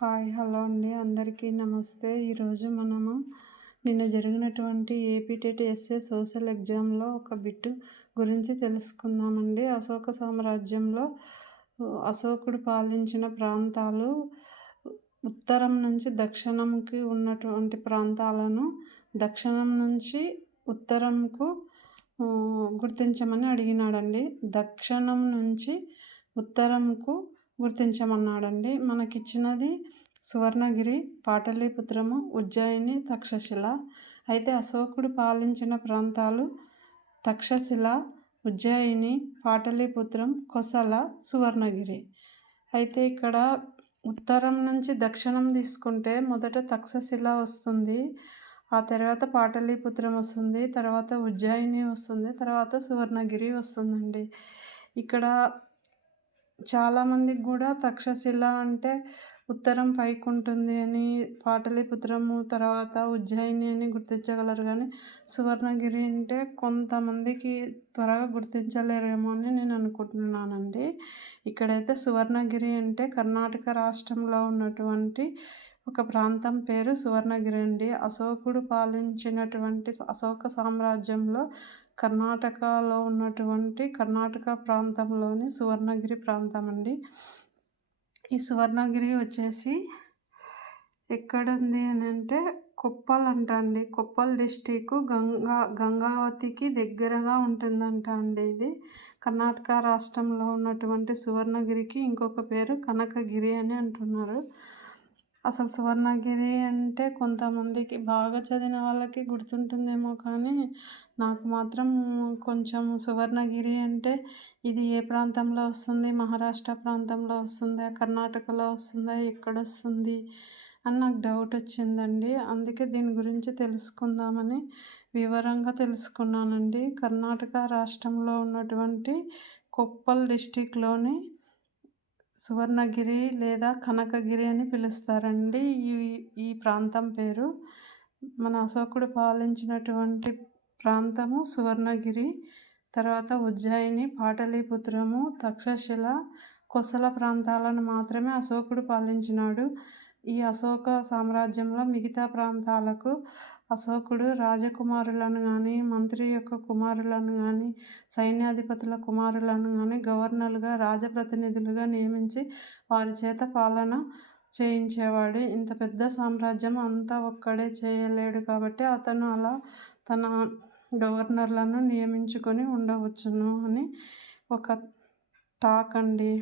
Hi hello అండి, అందరికీ నమస్తే. ఈరోజు మనము నిన్న జరిగినటువంటి ఏపీ టెట్ ఎస్ఏ సోషల్ ఎగ్జామ్లో ఒక బిట్టు గురించి తెలుసుకుందామండి. అశోక సామ్రాజ్యంలో అశోకుడు పాలించిన ప్రాంతాలు ఉత్తరం నుంచి దక్షిణంకి ఉన్నటువంటి ప్రాంతాలను దక్షిణం నుంచి ఉత్తరంకు గుర్తించమని అడిగినాడండి. దక్షిణం నుంచి ఉత్తరంకు గుర్తించమన్నాడండి. మనకిచ్చినది సువర్ణగిరి, పాటలీపుత్రము, ఉజ్జయిని, తక్షశిల. అయితే అశోకుడు పాలించిన ప్రాంతాలు తక్షశిల, ఉజ్జయిని, పాటలీపుత్రం, కోసల, సువర్ణగిరి. అయితే ఇక్కడ ఉత్తరం నుంచి దక్షిణం తీసుకుంటే మొదట తక్షశిల వస్తుంది, ఆ తర్వాత పాటలీపుత్రం వస్తుంది, తర్వాత ఉజ్జయిని వస్తుంది, తర్వాత సువర్ణగిరి వస్తుందండి. ఇక్కడ చాలామందికి కూడా తక్షశిల అంటే ఉత్తరం పైకి ఉంటుంది అని, పాటలీపుత్రము తర్వాత ఉజ్జయిని అని గుర్తించగలరు. కానీ సువర్ణగిరి అంటే కొంతమందికి త్వరగా గుర్తించలేరేమో అని నేను అనుకుంటున్నానండి. ఇక్కడైతే సువర్ణగిరి అంటే కర్ణాటక రాష్ట్రంలో ఉన్నటువంటి ఒక ప్రాంతం పేరు సువర్ణగిరి అండి. అశోకుడు పాలించినటువంటి అశోక సామ్రాజ్యంలో కర్ణాటకలో ఉన్నటువంటి కర్ణాటక ప్రాంతంలోని సువర్ణగిరి ప్రాంతం అండి. ఈ సువర్ణగిరి వచ్చేసి ఎక్కడుంది అని అంటే కొప్పల్ అంట అండి. కొప్పల్ డిస్టిక్ గంగావతికి దగ్గరగా ఉంటుందంట అండి. ఇది కర్ణాటక రాష్ట్రంలో ఉన్నటువంటి సువర్ణగిరికి ఇంకొక పేరు కనకగిరి అని అంటున్నారు. అసలు సువర్ణగిరి అంటే కొంతమందికి బాగా చదివిన వాళ్ళకి గుర్తుంటుందేమో, కానీ నాకు మాత్రం కొంచెం సువర్ణగిరి అంటే ఇది ఏ ప్రాంతంలో వస్తుంది, మహారాష్ట్ర ప్రాంతంలో వస్తుందా, కర్ణాటకలో వస్తుందా, ఎక్కడ వస్తుంది అని నాకు డౌట్ వచ్చిందండి. అందుకే దీని గురించి తెలుసుకుందామని వివరంగా తెలుసుకున్నానండి. కర్ణాటక రాష్ట్రంలో ఉన్నటువంటి కొప్పల్ డిస్టిక్లోని సువర్ణగిరి లేదా కనకగిరి అని పిలుస్తారండి. ఈ ప్రాంతం పేరు. మన అశోకుడు పాలించినటువంటి ప్రాంతము సువర్ణగిరి, తర్వాత ఉజ్జయిని, పాటలీపుత్రము, తక్షశిల, కోసల ప్రాంతాలను మాత్రమే అశోకుడు పాలించినాడు. ఈ అశోక సామ్రాజ్యంలో మిగతా ప్రాంతాలకు అశోకుడు రాజకుమారులను కానీ, మంత్రి యొక్క కుమారులను కానీ, సైన్యాధిపతుల కుమారులను కానీ గవర్నర్లుగా, రాజప్రతినిధులుగా నియమించి వారి చేత పాలన చేయించేవాడు. ఇంత పెద్ద సామ్రాజ్యం అంతా ఒక్కడే చేయలేడు కాబట్టి అతను అలా తన గవర్నర్లను నియమించుకొని ఉండవచ్చును అని ఒక టాక్ అండి.